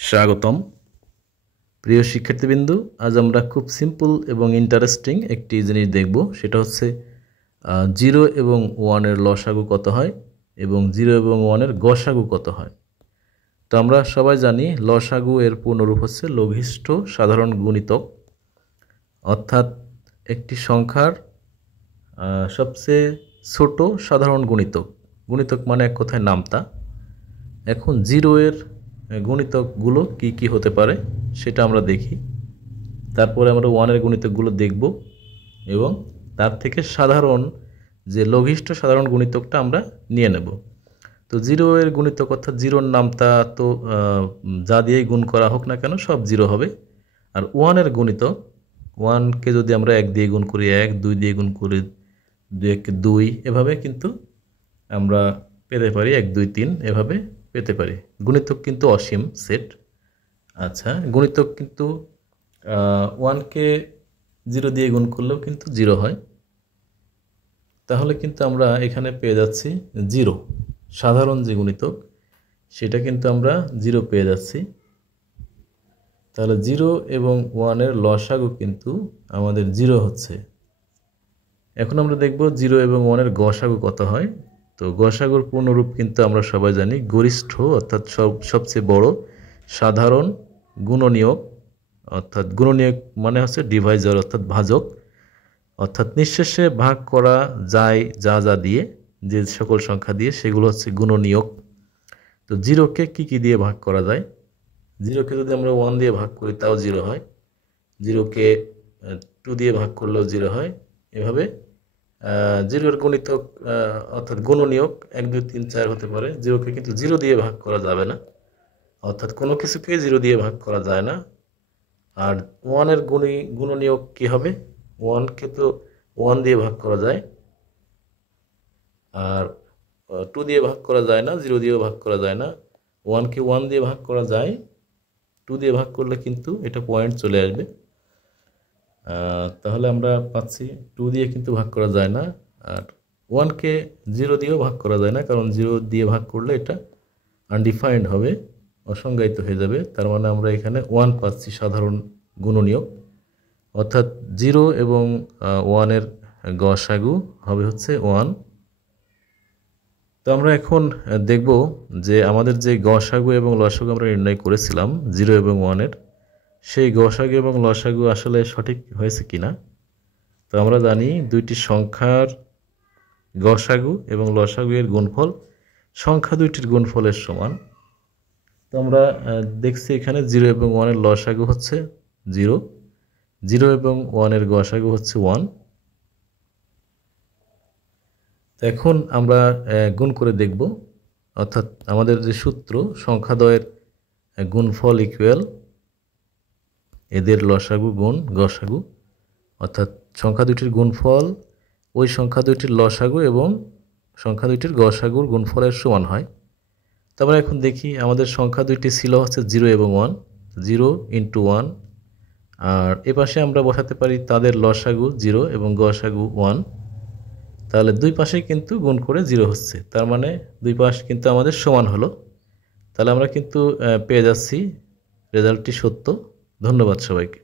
স্বাগতম প্রিয় শিক্ষার্থীবৃন্দ। আজ আমরা খুব সিম্পল এবং ইন্টারেস্টিং একটি জিনিস দেখব, সেটা হচ্ছে 0 এবং 1 এর লসাগু কত হয় এবং 0 এবং 1 এর গসাগু কত হয়। তো আমরা সবাই জানি লসাগু এর পূর্ণরূপ হচ্ছে লঘিষ্ঠ সাধারণ গুণিতক, অর্থাৎ একটি সংখ্যার সবচেয়ে ছোট সাধারণ গুণিতক। গুণিতক মানে এক কথায় নামতা। এখন 0 এর গুণিতকগুলো কি কি হতে পারে সেটা আমরা দেখি, তারপরে আমরা 1 এর গুণিতকগুলো দেখব এবং তার থেকে সাধারণ যে লঘিষ্ঠ সাধারণ গুণিতকটা আমরা নিয়ে নেব। তো 0 এর গুণিতক অর্থাৎ 0 নামতা তো যা দিয়েই গুণ করা হোক না কেন সব 0 হবে। আর 1 এর গুণিতক, 1কে যদি আমরা 1 দিয়ে গুণ করি 1, 2 দিয়ে গুণ করি 2 এভাবে কিন্তু আমরা পেতে পারি 1, 2, 3 এভাবে পেতে পারি। গুণিতক কিন্তু অসীম সেট। আচ্ছা, গুণিতক কিন্তু 1কে 0 দিয়ে গুণ করলেও কিন্তু 0 হয়। তাহলে কিন্তু আমরা এখানে পেয়ে যাচ্ছি 0, সাধারণ যে গুণিতক সেটা কিন্তু আমরা 0 পেয়ে যাচ্ছি। তাহলে 0 এবং 1 এর লসাগু কিন্তু আমাদের 0 হচ্ছে। এখন আমরা দেখব 0 এবং 1 এর গসাগু কত হয়। তো গসাগুর পূর্ণরূপ কিন্তু আমরা সবাই জানি গরিষ্ঠ, অর্থাৎ সবচেয়ে বড় সাধারণ গুণনীয়ক, অর্থাৎ গুণনীয়ক মানে হচ্ছে ডিভাইজার অর্থাৎ ভাজক, অর্থাৎ নিঃশেষে ভাগ করা যায় যা যা দিয়ে, যে সকল সংখ্যা দিয়ে, সেগুলো হচ্ছে গুণনীয়ক। তো 0কে কি দিয়ে ভাগ করা যায়? 0কে যদি আমরা 1 দিয়ে ভাগ করি তাও 0 হয়, 0কে 2 দিয়ে ভাগ করলেও 0 হয়। এভাবে 0 এর গুণিতক অর্থাৎ গুণনীয়ক 1, 2, 3, 4 হতে পারে। 0কে কিন্তু 0 দিয়ে ভাগ করা যাবে না, অর্থাৎ কোনো কিছুকে 0 দিয়ে ভাগ করা যায় না। আর 1 এর গুণনীয়ক কি হবে? 1কে তো 1 দিয়ে ভাগ করা যায়, আর 2 দিয়ে ভাগ করা যায় না, 0 দিয়েও ভাগ করা যায় না। 1কে 1 দিয়ে ভাগ করা যায়, 2 দিয়ে ভাগ করলে কিন্তু এটা পয়েন্ট চলে আসবে। তাহলে আমরা পাচ্ছি 2 দিয়ে কিন্তু ভাগ করা যায় না, আর 1কে 0 দিয়েও ভাগ করা যায় না, কারণ 0 দিয়ে ভাগ করলে এটা আনডিফাইন্ড হবে, অসংজ্ঞায়িত হয়ে যাবে। তার মানে আমরা এখানে 1 পাচ্ছি সাধারণ গুণনীয়ক, অর্থাৎ 0 এবং 1 এর গসাগু হবে হচ্ছে 1। তো আমরা এখন দেখব যে আমাদের যে গসাগু এবং লসাগু আমরা নির্ণয় করেছিলাম 0 এবং 1 এর, সেই গসাগু এবং লসাগু আসলে সঠিক হয়েছে কিনা। তো আমরা জানি দুইটি সংখ্যার গসাগু এবং লসাগু এর গুণফল সংখ্যা দুইটির গুণফলের সমান। তো আমরা দেখছি এখানে 0 এবং 1 এর লসাগু হচ্ছে 0, 0 এবং 1 এর গসাগু হচ্ছে 1। তো এখন আমরা গুণ করে দেখব, অর্থাৎ আমাদের যে সূত্র সংখ্যাদ্বয়ের গুণফল ইকুয়াল এদের লসাগু গুণ গসাগু, অর্থাৎ সংখ্যা দুইটির গুণফল ওই সংখ্যা দুইটির লসাগু এবং সংখ্যা দুইটির গসাগুর গুণফলের সমান হয়। তারপরে এখন দেখি আমাদের সংখ্যা দুইটি ছিল হচ্ছে 0 এবং 1, 0 × 1, আর এপাশে আমরা বসাতে পারি তাদের লসাগু 0 এবং গসাগু 1। তাহলে দুই পাশেই কিন্তু গুণ করে 0 হচ্ছে, তার মানে দুই পাশ কিন্তু আমাদের সমান হলো। তাহলে আমরা কিন্তু পেয়ে যাচ্ছি রেজাল্টটি সত্য। ধন্যবাদ সবাইকে।